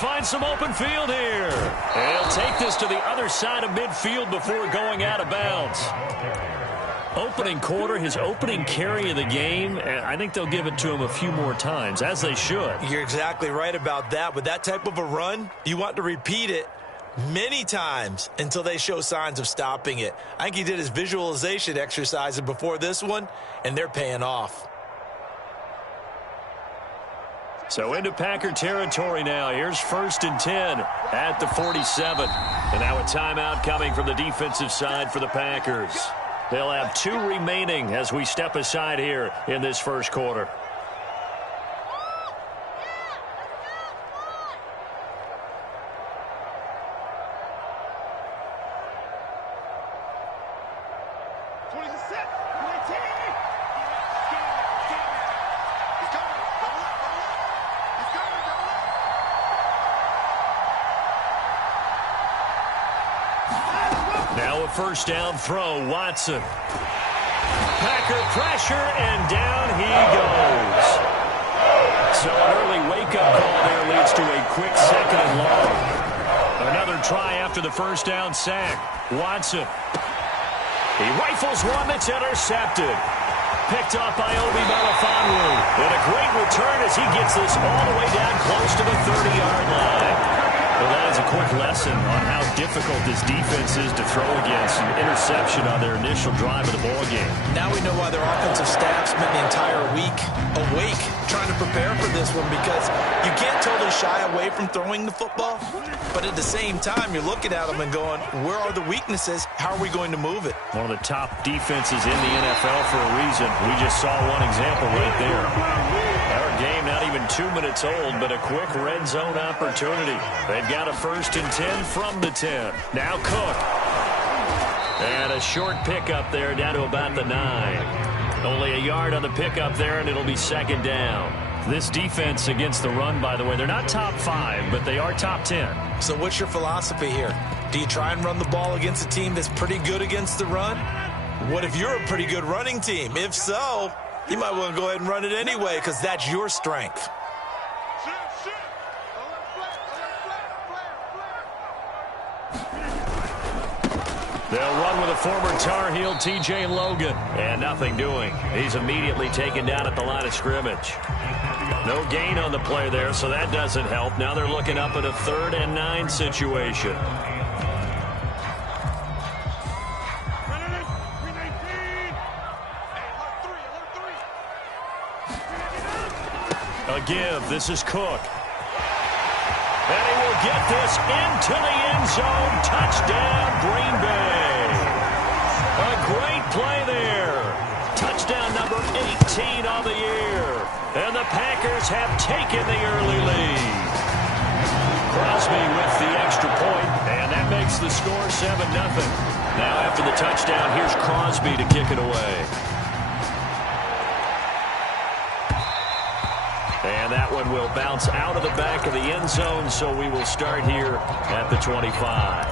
find some open field here. And he'll take this to the other side of midfield before going out of bounds. Opening quarter, his opening carry of the game, and I think they'll give it to him a few more times, as they should. You're exactly right about that. With that type of a run, you want to repeat it many times until they show signs of stopping it. I think he did his visualization exercises before this one, and they're paying off. So into Packer territory now. Here's 1st and 10 at the 47. And now a timeout coming from the defensive side for the Packers. They'll have 2 remaining as we step aside here in this first quarter. Now a first down throw, Watson. Packer pressure, and down he goes. So an early wake-up call there leads to a quick 2nd and long. Another try after the first down sack. Watson. He rifles one that's intercepted. Picked off by Obi Melifonwu. And a great return as he gets this all the way down close to the 30-yard line. Well, that is a quick lesson on how difficult this defense is to throw against. An interception on their initial drive of the ballgame. Now we know why their offensive staff spent the entire week awake trying to prepare for this one, because you can't totally shy away from throwing the football, but at the same time, you're looking at them and going, where are the weaknesses? How are we going to move it? One of the top defenses in the NFL for a reason. We just saw one example right there. Our game not even 2 minutes old, but a quick red zone opportunity. They've got a 1st and 10 from the 10. Now Cook. And a short pickup there down to about the 9. Only a yard on the pickup there, and it'll be 2nd down. This defense against the run, by the way, they're not top 5, but they are top 10. So what's your philosophy here? Do you try and run the ball against a team that's pretty good against the run? What if you're a pretty good running team? If so, you might want to go ahead and run it anyway, because that's your strength. They'll run with a former Tar Heel, T.J. Logan. And nothing doing. He's immediately taken down at the line of scrimmage. No gain on the play there, so that doesn't help. Now they're looking up at a 3rd and 9 situation. A give. This is Cook. And he will get this into the end zone. Touchdown, Green Bay. A great play there. Touchdown number 18 on the year. And the Packers have taken the early lead. Crosby with the extra point, and that makes the score 7-0. Now after the touchdown, here's Crosby to kick it away. And that one will bounce out of the back of the end zone, so we will start here at the 25.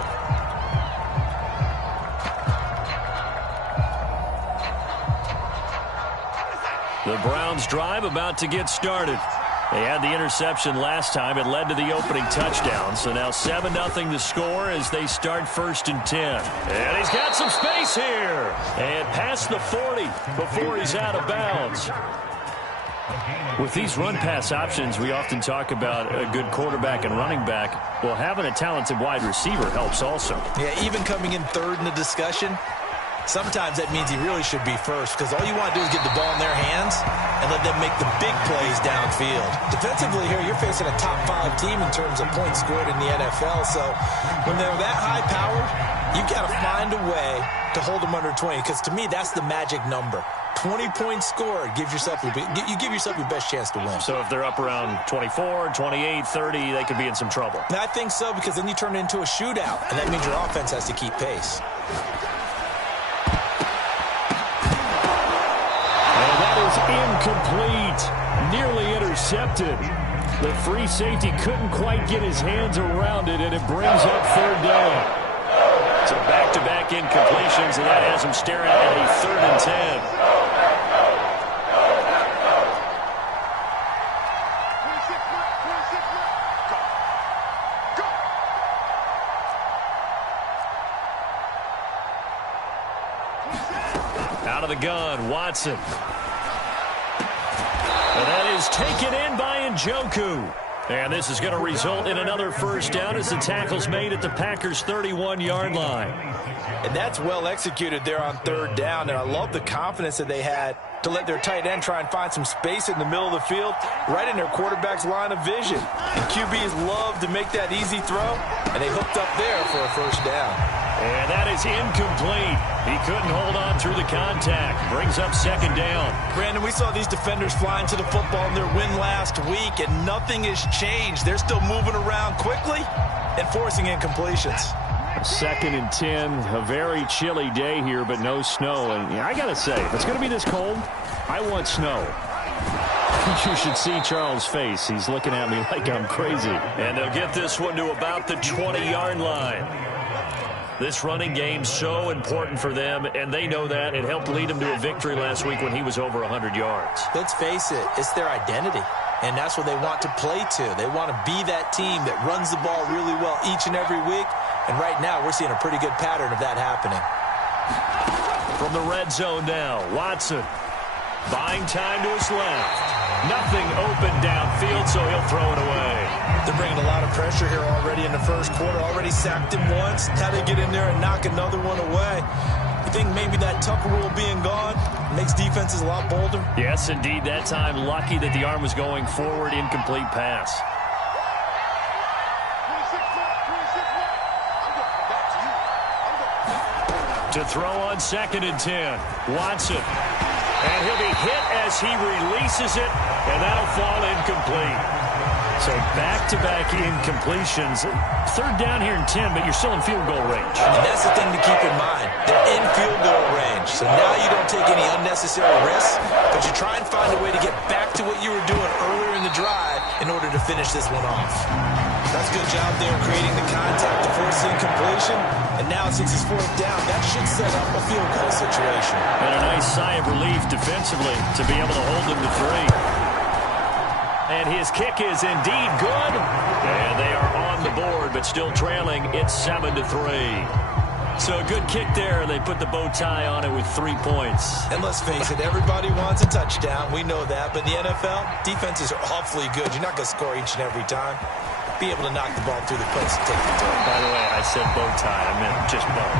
The Browns drive about to get started. They had the interception last time. It led to the opening touchdown. So now 7-0 the score as they start 1st and 10. And he's got some space here. And past the 40 before he's out of bounds. With these run-pass options, we often talk about a good quarterback and running back. Well, having a talented wide receiver helps also. Yeah, even coming in 3rd in the discussion, sometimes that means he really should be 1st, because all you want to do is get the ball in their hands and let them make the big plays downfield. Defensively here, you're facing a top 5 team in terms of points scored in the NFL, so when they're that high-powered, you've got to find a way to hold them under 20, because to me, that's the magic number. 20 points scored, you give yourself your best chance to win. So if they're up around 24, 28, 30, they could be in some trouble. I think so, because then you turn it into a shootout, and that means your offense has to keep pace. And that is incomplete. Nearly intercepted. The free safety couldn't quite get his hands around it, and it brings up 3rd down. So back-to-back incompletions, and that has him staring at a 3rd and 10. Out of the gun, Watson. And that is taken in by Njoku. And this is going to result in another first down as the tackle's made at the Packers' 31-yard line. And that's well executed there on third down. And I love the confidence that they had to let their tight end try and find some space in the middle of the field, right in their quarterback's line of vision. And QBs love to make that easy throw, and they hooked up there for a first down. And that is incomplete. He couldn't hold on through the contact. Brings up second down. Brandon, we saw these defenders flying to the football in their win last week, and nothing has changed. They're still moving around quickly and forcing incompletions. 2nd and 10, a very chilly day here, but no snow. And I got to say, if it's going to be this cold, I want snow. You should see Charles' face. He's looking at me like I'm crazy. And they'll get this one to about the 20-yard line. This running game's so important for them, and they know that. It helped lead them to a victory last week when he was over 100 yards. Let's face it, it's their identity, and that's what they want to play to. They want to be that team that runs the ball really well each and every week, and right now we're seeing a pretty good pattern of that happening. From the red zone now, Watson buying time to his left. Nothing open downfield, so he'll throw it away. They're bringing a lot of pressure here already in the first quarter. Already sacked him once. How they get in there and knock another one away. You think maybe that Tucker rule being gone makes defenses a lot bolder? Yes, indeed. That time, lucky that the arm was going forward. Incomplete pass. To throw on 2nd and 10. Watson. And he'll be hit as he releases it, and that'll fall incomplete. So back-to-back incompletions. 3rd down here and 10, but you're still in field goal range. And that's the thing to keep in mind. They're in field goal range. So now you don't take any unnecessary risks, but you try and find a way to get back to what you were doing earlier in the drive in order to finish this one off. That's a good job there creating the contact to force the incompletion. And now since it's 4th down, that should set up a field goal situation. And a nice sigh of relief defensively to be able to hold them to 3. And his kick is indeed good. And they are on the board, but still trailing. It's 7-3. So a good kick there. They put the bow tie on it with 3 points. And let's face it, everybody wants a touchdown. We know that. But in the NFL, defenses are awfully good. You're not going to score each and every time. Be able to knock the ball through the post and take the throw. By the way, I said bow tie. I meant just bow.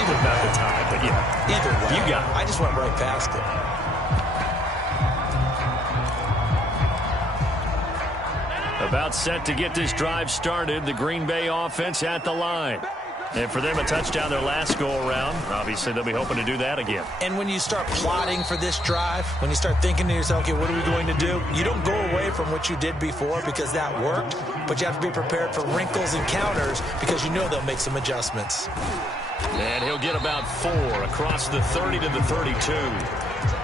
Even about the tie, but yeah. Either way. You got it. I just went right past it. About set to get this drive started. The Green Bay offense at the line. And for them, a touchdown their last go-around. Obviously, they'll be hoping to do that again. And when you start plotting for this drive, when you start thinking to yourself, okay, what are we going to do? You don't go away from what you did before because that worked, but you have to be prepared for wrinkles and counters because you know they'll make some adjustments. And he'll get about 4 across the 30 to the 32.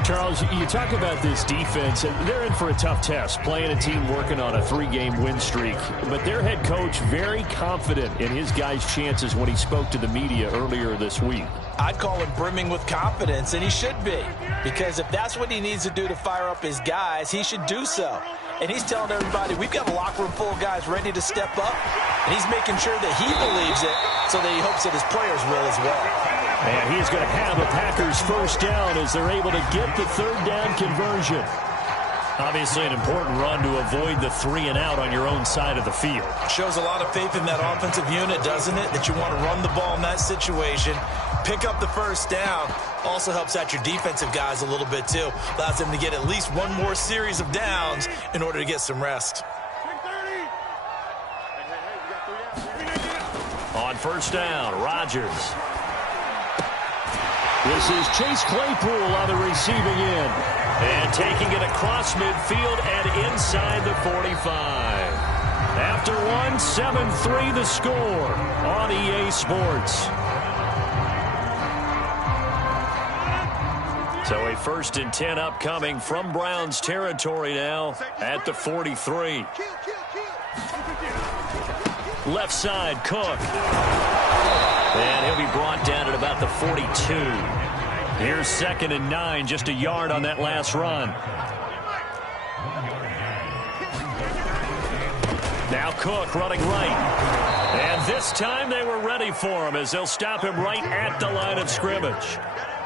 Charles, you talk about this defense, and they're in for a tough test, playing a team working on a 3-game win streak. But their head coach very confident in his guys' chances when he spoke to the media earlier this week. I'd call him brimming with confidence, and he should be. Because if that's what he needs to do to fire up his guys, he should do so. And he's telling everybody, we've got a locker room full of guys ready to step up. And he's making sure that he believes it so that he hopes that his players will as well. And he's going to have a Packers first down as they're able to get the 3rd down conversion. Obviously an important run to avoid the 3 and out on your own side of the field. Shows a lot of faith in that offensive unit, doesn't it? That you want to run the ball in that situation. Pick up the first down. Also helps out your defensive guys a little bit too. Allows them to get at least one more series of downs in order to get some rest. On first down, Rodgers. This is Chase Claypool on the receiving end. And taking it across midfield and inside the 45. After one, 7-3 the score on EA Sports. So a 1st and 10 upcoming from Browns territory now at the 43. Left side, Cook. And he'll be brought down at about the 42. Here's 2nd and 9, just a yard on that last run. Now Cook running right. And this time they were ready for him as they'll stop him right at the line of scrimmage.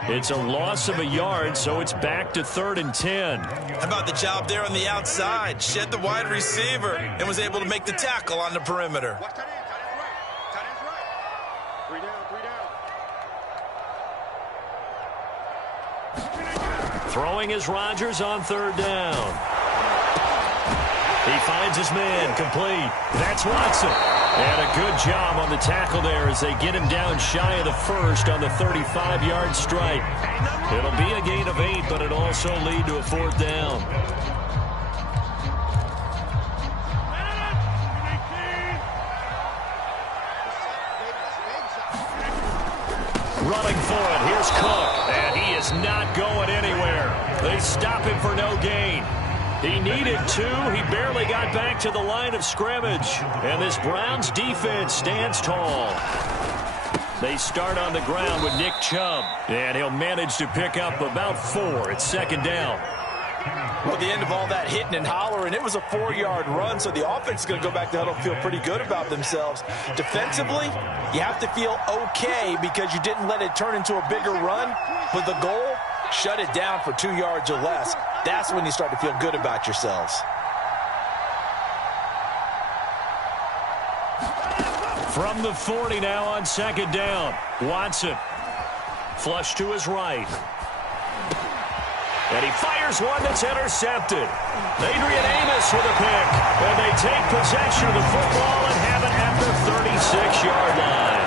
It's a loss of a yard, so it's back to 3rd and 10. How about the job there on the outside? Shed the wide receiver and was able to make the tackle on the perimeter. Throwing is Rodgers on 3rd down. He finds his man, complete. That's Watson. And a good job on the tackle there as they get him down shy of the first on the 35-yard strike. It'll be a gain of 8, but it'll also lead to a 4th down. Running for it. Here's Cook. And he is not going anywhere. They stop him for no gain. He needed 2. He barely got back to the line of scrimmage. And this Browns defense stands tall. They start on the ground with Nick Chubb. And he'll manage to pick up about 4. It's 2nd down. Well, at the end of all that hitting and hollering, it was a 4-yard run, so the offense is going to go back to huddle and feel pretty good about themselves. Defensively, you have to feel okay because you didn't let it turn into a bigger run. With the goal, shut it down for 2 yards or less. That's when you start to feel good about yourselves. From the 40 now on 2nd down. Watson. Flush to his right. And he fires one that's intercepted. Adrian Amos with a pick. And they take possession of the football and have it at the 36-yard line.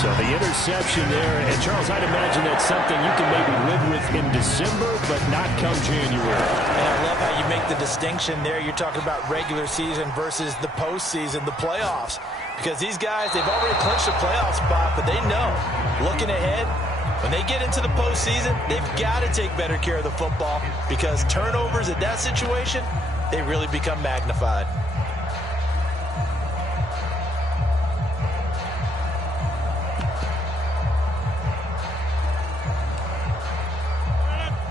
So the interception there. And, Charles, I'd imagine that's something you can maybe live with in December, but not come January. And I love how you make the distinction there. You're talking about regular season versus the postseason, the playoffs. Because these guys, they've already clinched a playoff spot, but they know, looking ahead, when they get into the postseason, they've got to take better care of the football because turnovers in that situation, they really become magnified.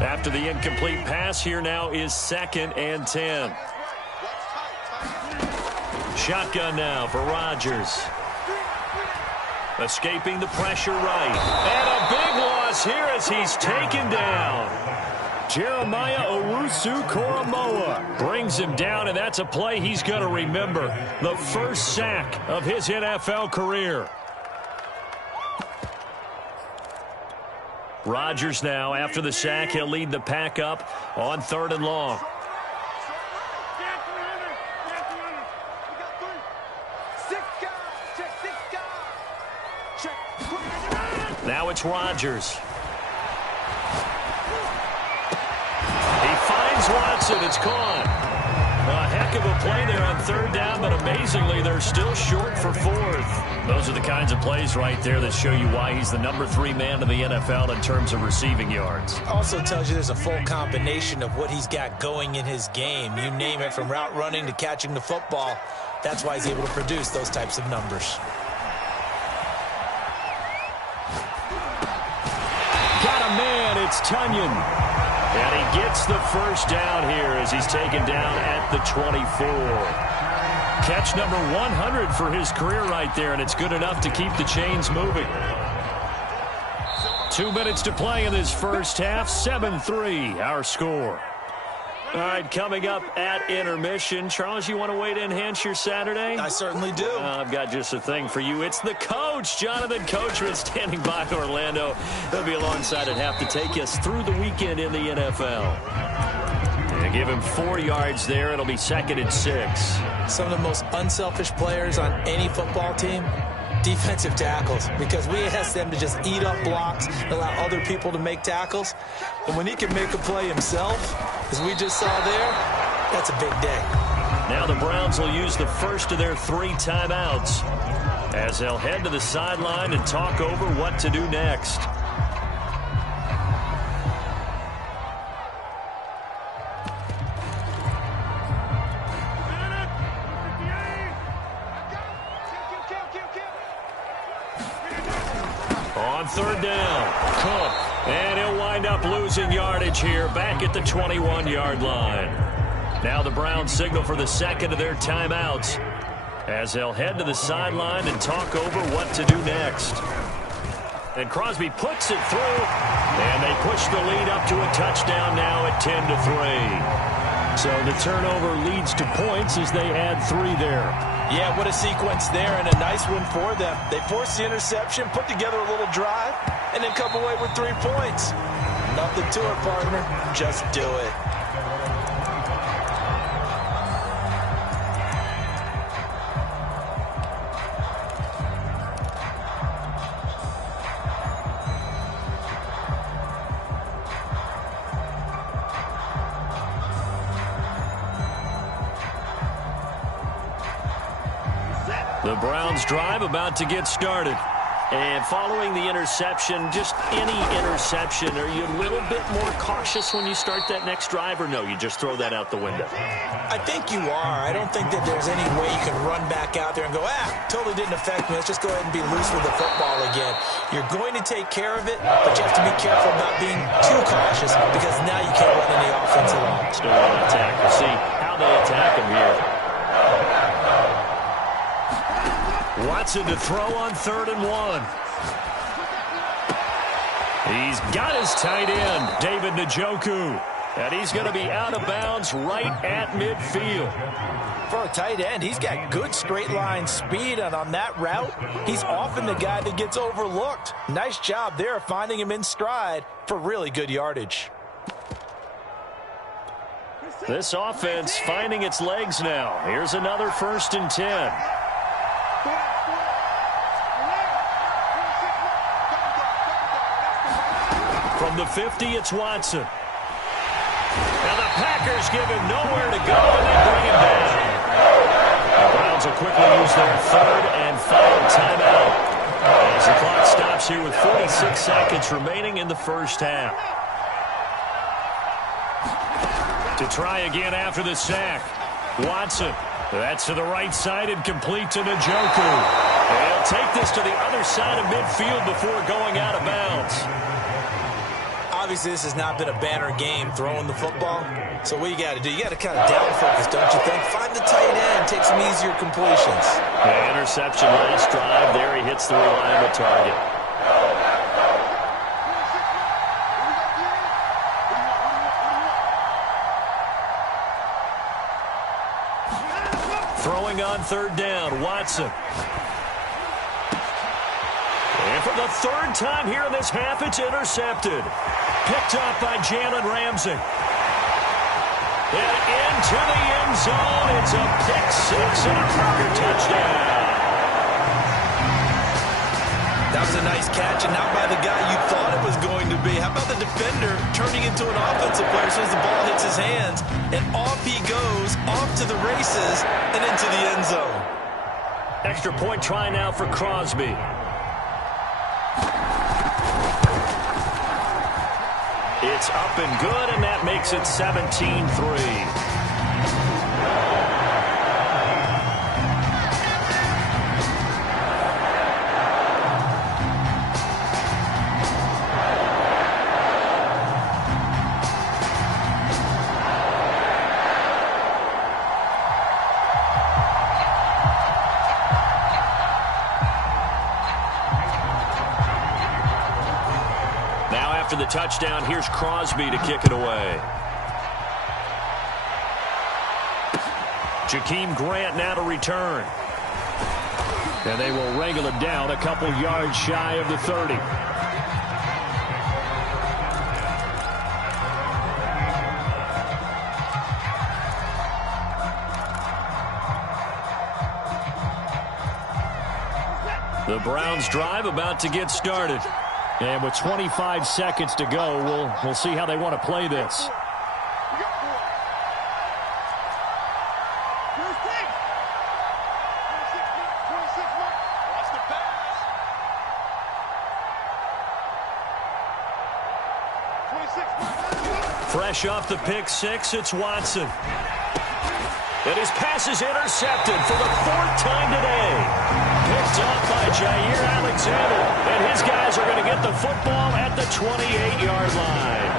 After the incomplete pass, here now is 2nd and 10. Shotgun now for Rodgers. Escaping the pressure right. And a big loss here as he's taken down. Jeremiah Owusu-Koramoah brings him down, and that's a play he's going to remember. The first sack of his NFL career. Rodgers now, after the sack, he'll lead the pack up on 3rd and long. Now it's Rodgers. He finds Watson. It's caught. A heck of a play there on 3rd down, but amazingly, they're still short for 4th. Those are the kinds of plays right there that show you why he's the number 3 man in the NFL in terms of receiving yards. Also tells you there's a full combination of what he's got going in his game. You name it, from route running to catching the football. That's why he's able to produce those types of numbers. Got a man, it's Tunyon. And he gets the first down here as he's taken down at the 24. Catch number 100 for his career right there, and it's good enough to keep the chains moving. 2 minutes to play in this first half. 7-3, our score. All right, coming up at intermission. Charles, you want to wait to enhance your Saturday? I certainly do. I've got just a thing for you. It's the coach, Jonathan Coachman, standing by in Orlando. He'll be alongside at half to take us through the weekend in the NFL. And give him 4 yards there. It'll be 2nd and 6. Some of the most unselfish players on any football team, defensive tackles, because we ask them to just eat up blocks, allow other people to make tackles. And when he can make a play himself, as we just saw there, that's a big day. Now the Browns will use the first of their 3 timeouts as they'll head to the sideline and talk over what to do next. On 3rd down, Cook. And he'll wind up losing yardage here back at the 21-yard line. Now the Browns signal for the 2nd of their timeouts as they'll head to the sideline and talk over what to do next. And Crosby puts it through, and they push the lead up to a touchdown now at 10-3. So the turnover leads to points as they add 3 there. Yeah, what a sequence there, and a nice one for them. They forced the interception, put together a little drive, and then come away with 3 points. Nothing to it, partner. Just do it. The Browns drive about to get started. And following the interception, just any interception, are you a little bit more cautious when you start that next drive, or no, you just throw that out the window? I think you are. I don't think that there's any way you can run back out there and go, totally didn't affect me. Let's just go ahead and be loose with the football again. You're going to take care of it, but you have to be careful about being too cautious because now you can't run any offense at all. Still want to attack. We'll see how they attack him here. Watson to throw on 3rd and 1. He's got his tight end, David Njoku. And he's going to be out of bounds right at midfield. For a tight end, he's got good straight line speed, and on that route, he's often the guy that gets overlooked. Nice job there finding him in stride for really good yardage. This offense finding its legs now. Here's another 1st and 10. From the 50, it's Watson. And the Packers give him nowhere to go, and they bring him down. The Browns will quickly use their 3rd and final timeout as the clock stops here with 46 seconds remaining in the first half. To try again after the sack, Watson. That's to the right side and complete to Njoku. And he'll take this to the other side of midfield before going out of bounds. Obviously, this has not been a banner game throwing the football. So what you got to do, you got to kind of down focus, don't you think? Find the tight end, take some easier completions. The interception last drive there. He hits the reliable target. Throwing on 3rd down, Watson. And for the 3rd time here in this half, it's intercepted. Picked up by Jalen Ramsey. And into the end zone. It's a pick 6 and a Packer touchdown. That was a nice catch, and not by the guy you thought it was going to be. How about the defender turning into an offensive player as soon as the ball hits his hands? And off he goes, off to the races, and into the end zone. Extra point try now for Crosby. It's up and good, and that makes it 17-3. After the touchdown, here's Crosby to kick it away. Jakeem Grant now to return. And they will wrangle him down a couple yards shy of the 30. The Browns drive about to get started. And with 25 seconds to go, we'll see how they want to play this. Fresh off the pick 6, it's Watson. And his pass is intercepted for the 4th time today. Picked off by Jair Alexander. And his guys are going to get the football at the 28-yard line.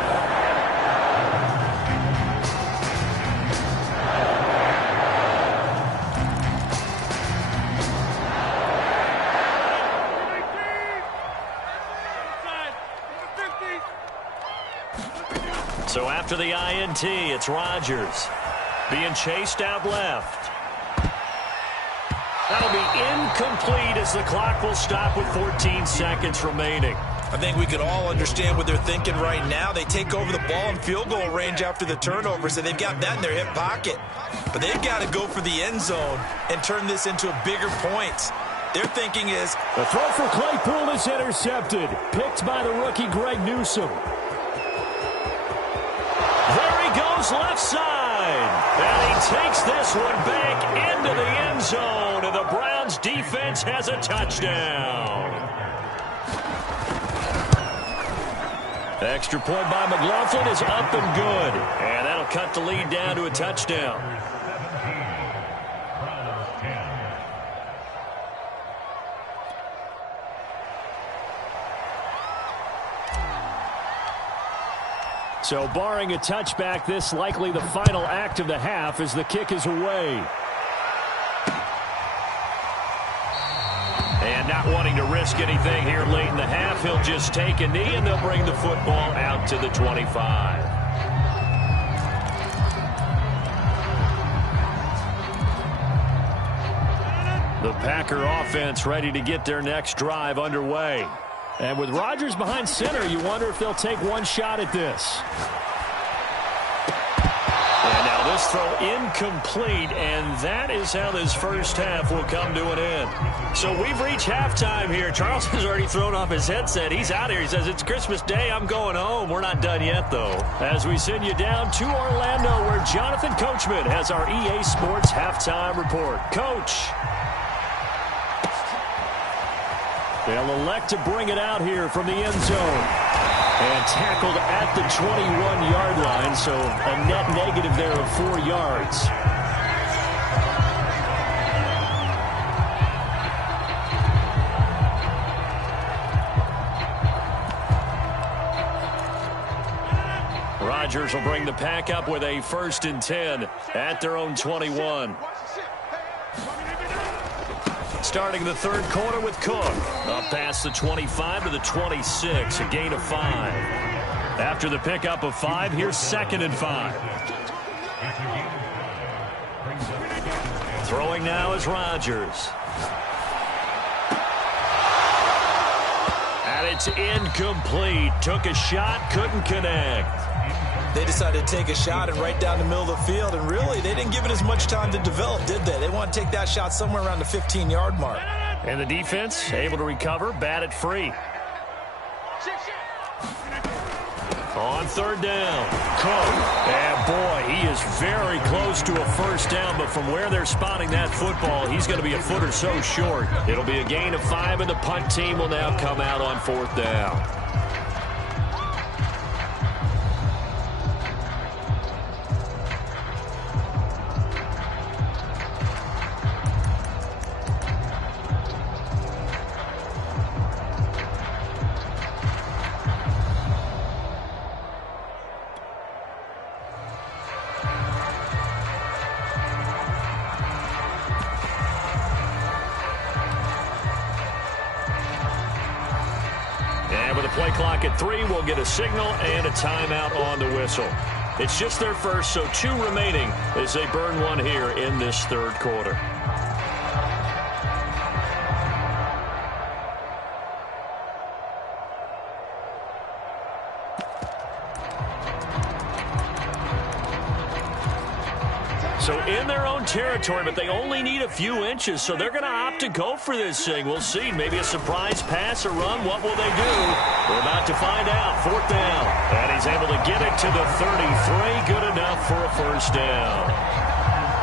So after the INT, it's Rodgers being chased out left. That'll be incomplete as the clock will stop with 14 seconds remaining. I think we could all understand what they're thinking right now. They take over the ball in field goal range after the turnover, so they've got that in their hip pocket. But they've got to go for the end zone and turn this into bigger points. Their thinking is... The throw for Claypool is intercepted. Picked by the rookie Greg Newsome. There he goes left side. And he takes this one back into the end zone. And the Browns defense has a touchdown. Extra point by McLaughlin is up and good. And that'll cut the lead down to a touchdown. So barring a touchback, this likely the final act of the half as the kick is away. And not wanting to risk anything here late in the half, he'll just take a knee and they'll bring the football out to the 25. The Packer offense ready to get their next drive underway. And with Rodgers behind center, you wonder if they'll take one shot at this. And now this throw incomplete, and that is how this first half will come to an end. So we've reached halftime here. Charles has already thrown off his headset. He's out here. He says, it's Christmas Day. I'm going home. We're not done yet, though. As we send you down to Orlando, where Jonathan Coachman has our EA Sports halftime report. Coach. They'll elect to bring it out here from the end zone. And tackled at the 21-yard line, so a net negative there of 4 yards. Rodgers will bring the pack up with a 1st and 10 at their own 21. Starting the third quarter with Cook. Up past the 25 to the 26, a gain of 5. After the pickup of 5, here's 2nd and 5. Throwing now is Rodgers. And it's incomplete. Took a shot, couldn't connect. They decided to take a shot and right down the middle of the field, and really, they didn't give it as much time to develop, did they? They want to take that shot somewhere around the 15-yard mark. And the defense able to recover, bat it free. On 3rd down, Cook. And boy, he is very close to a 1st down, but from where they're spotting that football, he's going to be a foot or so short. It'll be a gain of 5, and the punt team will now come out on 4th down. Play clock at 3. We'll get a signal and a timeout on the whistle. It's just their first, so 2 remaining as they burn one here in this 3rd quarter. So in their own territory, but they only need a few inches, so they're going to opt to go for this thing. We'll see. Maybe a surprise pass or run. What will they do? We're about to find out. 4th down. And he's able to get it to the 33. Good enough for a 1st down.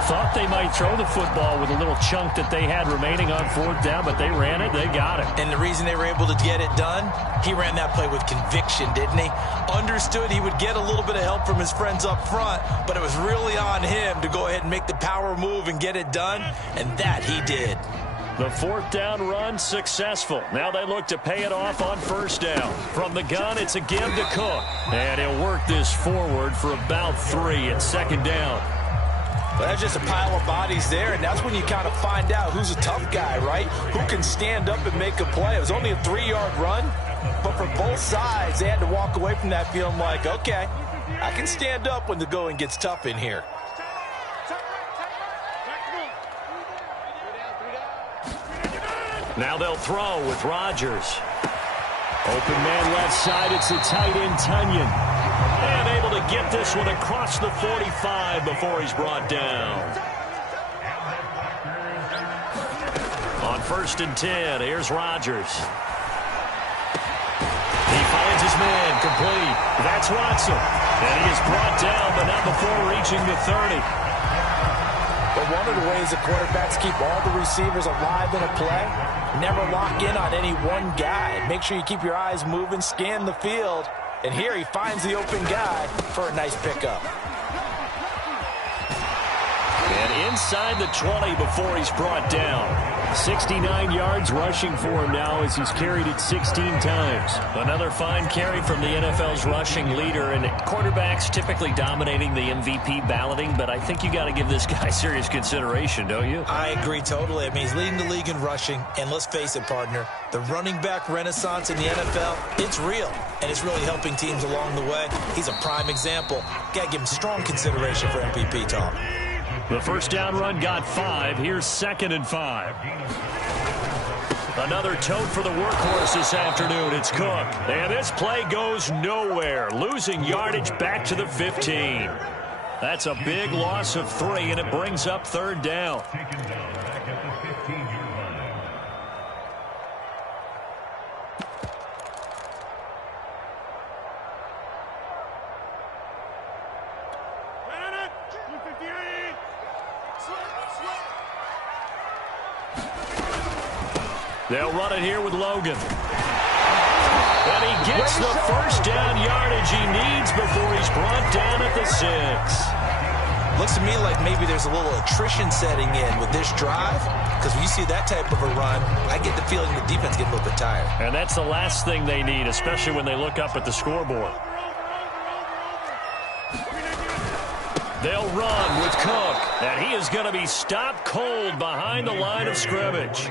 Thought they might throw the football with a little chunk that they had remaining on 4th down, but they ran it. They got it. And the reason they were able to get it done, he ran that play with conviction, didn't he? Understood he would get a little bit of help from his friends up front, but it was really on him to go ahead and make the power move and get it done, and that he did. The 4th down run successful. Now they look to pay it off on 1st down. From the gun, it's a give to Cook. And he'll work this forward for about 3 at 2nd down. Well, that's just a pile of bodies there, and that's when you kind of find out who's a tough guy, right? Who can stand up and make a play. It was only a 3-yard run, but for both sides, they had to walk away from that feeling like, okay, I can stand up when the going gets tough in here. Now they'll throw with Rodgers. Open man left side. It's the tight end, Tunyon. And able to get this one across the 45 before he's brought down. On 1st and 10, here's Rodgers. He finds his man, complete. That's Watson. And he is brought down, but not before reaching the 30. But one of the ways the quarterbacks keep all the receivers alive in a play, never lock in on any one guy. Make sure you keep your eyes moving, scan the field. And here he finds the open guy for a nice pickup. And inside the 20 before he's brought down. 69 yards rushing for him now as he's carried it 16 times. Another fine carry from the NFL's rushing leader. And quarterbacks typically dominating the MVP balloting, but I think you got to give this guy serious consideration, don't you? I agree totally. I mean, he's leading the league in rushing. And let's face it, partner, the running back renaissance in the NFL, it's real. And it's really helping teams along the way. He's a prime example. Got to give him strong consideration for MVP talk. The first down run got 5. Here's 2nd and 5. Another tote for the workhorse this afternoon. It's Cook. And this play goes nowhere. Losing yardage back to the 15. That's a big loss of 3, and it brings up 3rd down. They'll run it here with Logan. And he gets the first down yardage he needs before he's brought down at the 6. Looks to me like maybe there's a little attrition setting in with this drive, because when you see that type of a run, I get the feeling the defense gets a little bit tired. And that's the last thing they need, especially when they look up at the scoreboard. They'll run with Cook, and he is going to be stopped cold behind the line of scrimmage.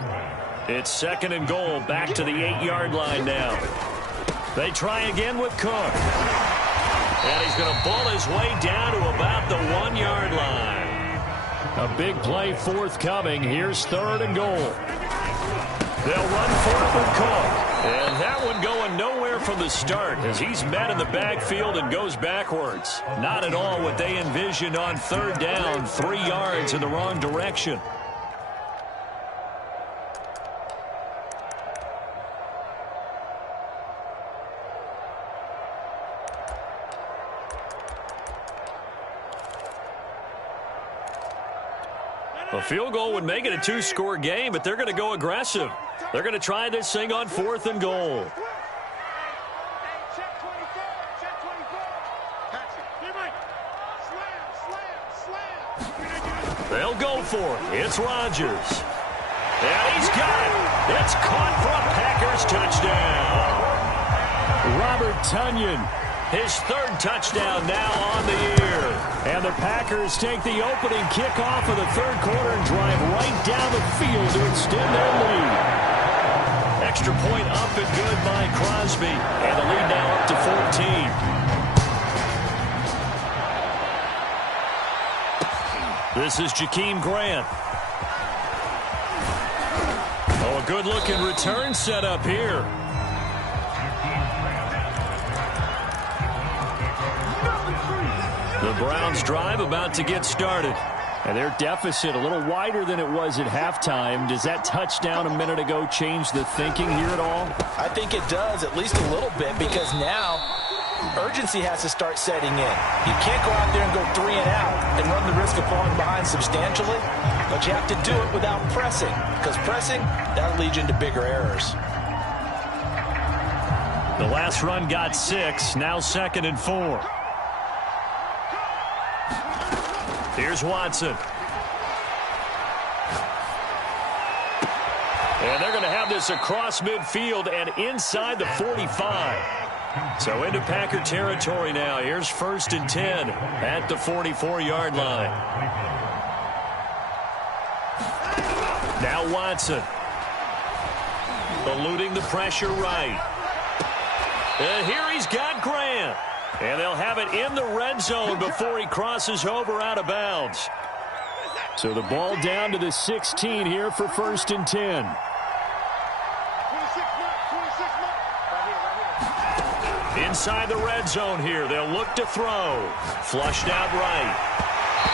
It's 2nd and goal, back to the 8-yard line now. They try again with Cook. And he's going to bull his way down to about the 1-yard line. A big play forthcoming. Here's 3rd and goal. They'll run for it with Cook. And that one going nowhere from the start as he's met in the backfield and goes backwards. Not at all what they envisioned on 3rd down, 3 yards in the wrong direction. A field goal would make it a 2-score game, but they're going to go aggressive. They're going to try this thing on 4th and goal. They'll go for it. It's Rodgers. And he's got it. It's caught for a Packers touchdown. Robert Tunyon, his 3rd touchdown now on the year. And the Packers take the opening kickoff of the 3rd quarter and drive right down the field to extend their lead. Extra point up and good by Crosby. And the lead now up to 14. This is Jakeem Grant. Oh, a good-looking return set up here. The Browns drive about to get started. And their deficit a little wider than it was at halftime. Does that touchdown a minute ago change the thinking here at all? I think it does, at least a little bit, because now urgency has to start setting in. You can't go out there and go 3 and out and run the risk of falling behind substantially, but you have to do it without pressing, because pressing, that'll lead you into bigger errors. The last run got 6, now 2nd and 4. Here's Watson. And they're going to have this across midfield and inside the 45. So into Packer territory now. Here's 1st and 10 at the 44-yard line. Now Watson. Eluding the pressure right. And here he's got Grant. And they'll have it in the red zone before he crosses over out of bounds. So the ball down to the 16 here for 1st and 10. Inside the red zone here. They'll look to throw. Flushed out right.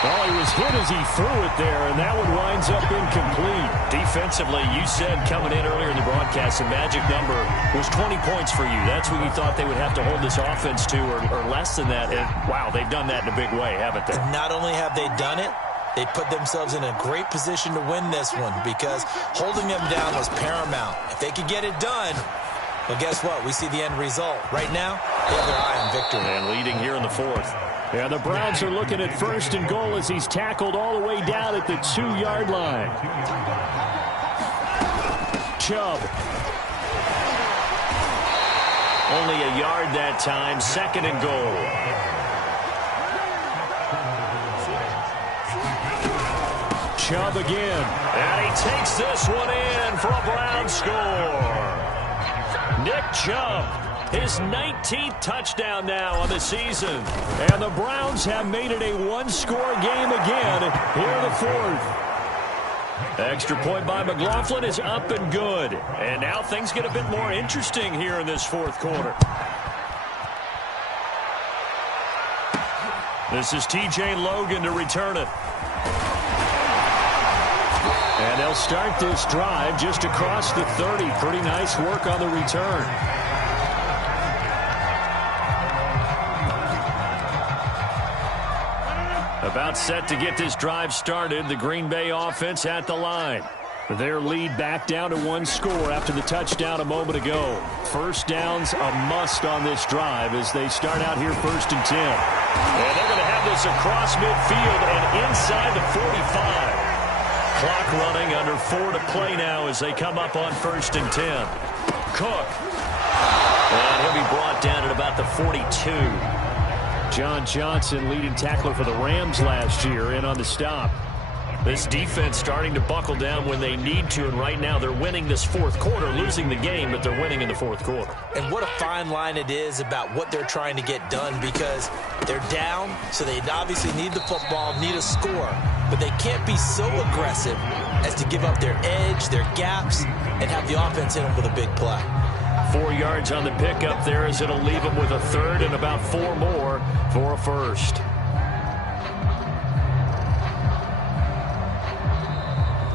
Oh, he was hit as he threw it there, and that one winds up incomplete. Defensively, you said coming in earlier in the broadcast, the magic number was 20 points for you. That's what you thought they would have to hold this offense to, or less than that. And, wow, they've done that in a big way, haven't they? Not only have they done it, they put themselves in a great position to win this one because holding them down was paramount. If they could get it done, well, guess what? We see the end result. Right now, they have their eye on victory. And leading here in the 4th. Yeah, the Browns are looking at 1st and goal as he's tackled all the way down at the 2-yard line. Chubb. Only a yard that time. 2nd and goal. Chubb again. And he takes this one in for a Brown score. Nick Chubb. His 19th touchdown now on the season. And the Browns have made it a one-score game again here in the 4th. Extra point by McLaughlin is up and good. And now things get a bit more interesting here in this 4th quarter. This is T.J. Logan to return it. And they'll start this drive just across the 30. Pretty nice work on the return. About set to get this drive started. The Green Bay offense at the line. Their lead back down to 1 score after the touchdown a moment ago. First down's a must on this drive as they start out here 1st and 10. And they're going to have this across midfield and inside the 45. Clock running, under 4 to play now as they come up on 1st and 10. Cook. And he'll be brought down at about the 42. John Johnson, leading tackler for the Rams last year, in on the stop. This defense starting to buckle down when they need to, and right now they're winning this 4th quarter, losing the game, but they're winning in the 4th quarter. And what a fine line it is about what they're trying to get done, because they're down, so they obviously need the football, need a score, but they can't be so aggressive as to give up their edge, their gaps, and have the offense hit them with a big play. 4 yards on the pickup there as it'll leave them with a 3rd and about 4 more for a 1st.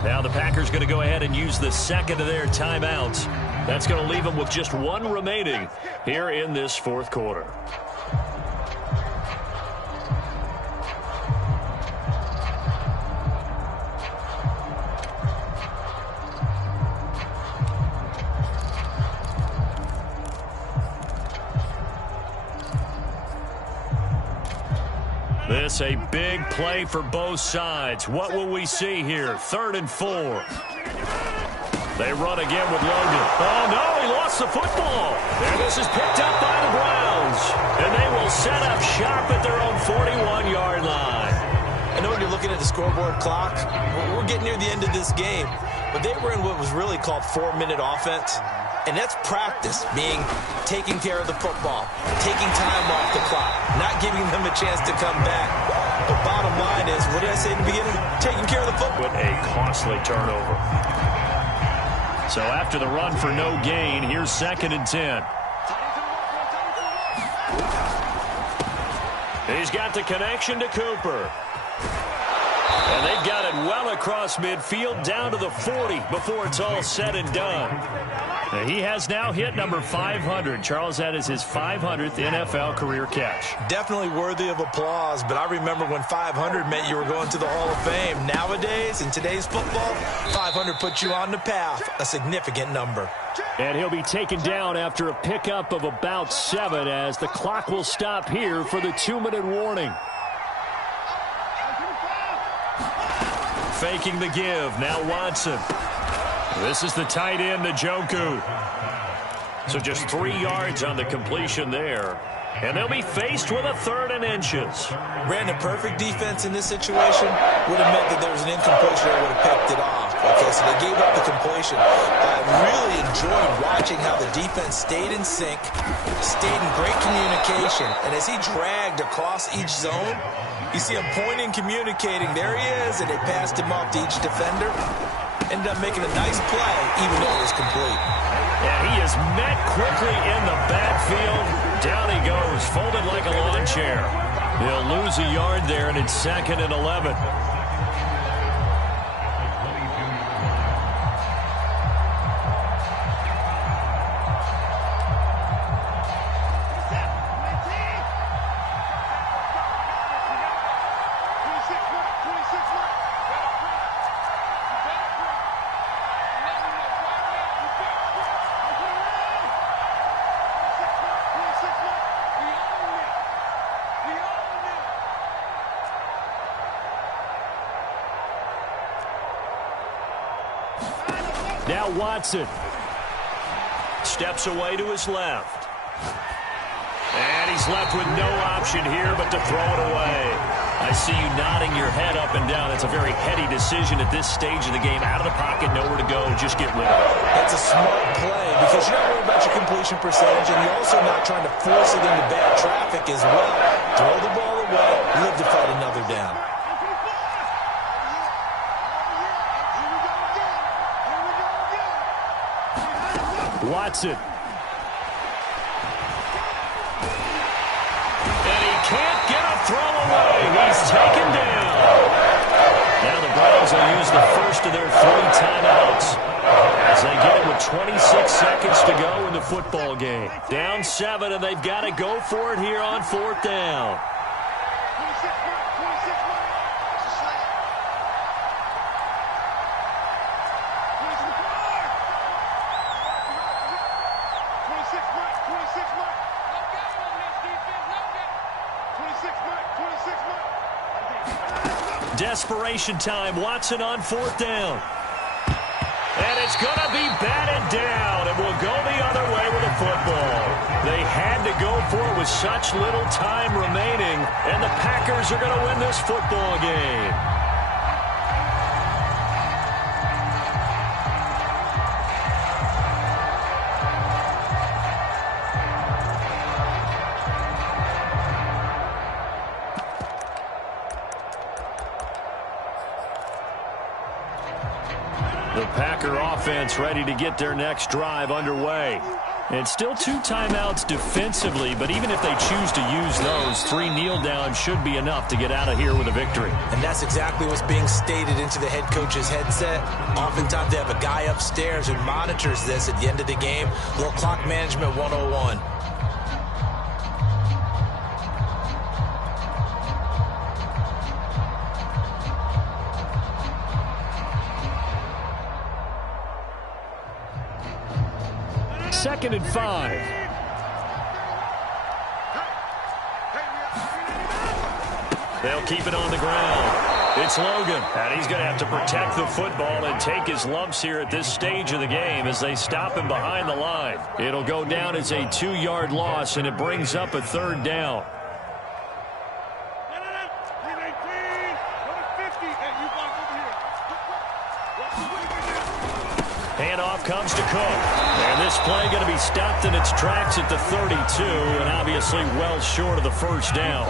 Now the Packers going to go ahead and use the 2nd of their timeouts. That's going to leave them with just 1 remaining here in this 4th quarter. This a big play for both sides. What will we see here? 3rd and 4. They run again with Logan. Oh, no, he lost the football. And this is picked up by the Browns. And they will set up shop at their own 41-yard line. I know when you're looking at the scoreboard clock, we're getting near the end of this game. But they were in what was really called 4-minute offense. And that's practice, being taking care of the football, taking time off the clock, not giving them a chance to come back. The bottom line is, what did I say in the beginning? Taking care of the football. With a costly turnover. So after the run for no gain, here's 2nd and 10. He's got the connection to Cooper. And they've got it well across midfield down to the 40 before it's all said and done. He has now hit number 500. Charles, that is his 500th NFL career catch. Definitely worthy of applause, but I remember when 500 meant you were going to the Hall of Fame. Nowadays, in today's football, 500 puts you on the path, a significant number. And he'll be taken down after a pickup of about 7 as the clock will stop here for the 2-minute warning. Faking the give. Now Watson. This is the tight end, Njoku. So just 3 yards on the completion there. And they'll be faced with a 3rd and inches. Ran a perfect defense in this situation. Would have meant that there was an incompletion that would have picked it off. Okay, so they gave up the completion. I really enjoyed watching how the defense stayed in sync, stayed in great communication, and as he dragged across each zone, you see him pointing, communicating. There he is, and they passed him off to each defender. Ended up making a nice play, even though it was complete. And he is met quickly in the backfield. Down he goes, folded like a lawn chair. He'll lose a yard there, and it's 2nd and 11. Now Watson steps away to his left. And he's left with no option here but to throw it away. I see you nodding your head up and down. That's a very heady decision at this stage of the game. Out of the pocket, nowhere to go, just get rid of it. That's a smart play because you're not worried about your completion percentage, and you're also not trying to force it into bad traffic as well. Throw the ball away, live to fight another down. Watson. And he can't get a throw away. He's taken down. Now the Browns will use the first of their 3 timeouts as they get it with 26 seconds to go in the football game. Down 7, and they've got to go for it here on 4th down. Desperation time. Watson on 4th down. And it's going to be batted down. It will go the other way with the football. They had to go for it with such little time remaining, and the Packers are going to win this football game. The Packer offense ready to get their next drive underway. And still 2 timeouts defensively, but even if they choose to use those, 3 kneel downs should be enough to get out of here with a victory. And that's exactly what's being stated into the head coach's headset. Oftentimes they have a guy upstairs who monitors this at the end of the game. A little clock management 101. Second and 5. They'll keep it on the ground. It's Logan, and he's going to have to protect the football and take his lumps here at this stage of the game as they stop him behind the line. It'll go down as a 2-yard loss, and it brings up a 3rd down. Handoff comes to Cook. And this play going to be stopped in its tracks at the 32, and obviously well short of the 1st down.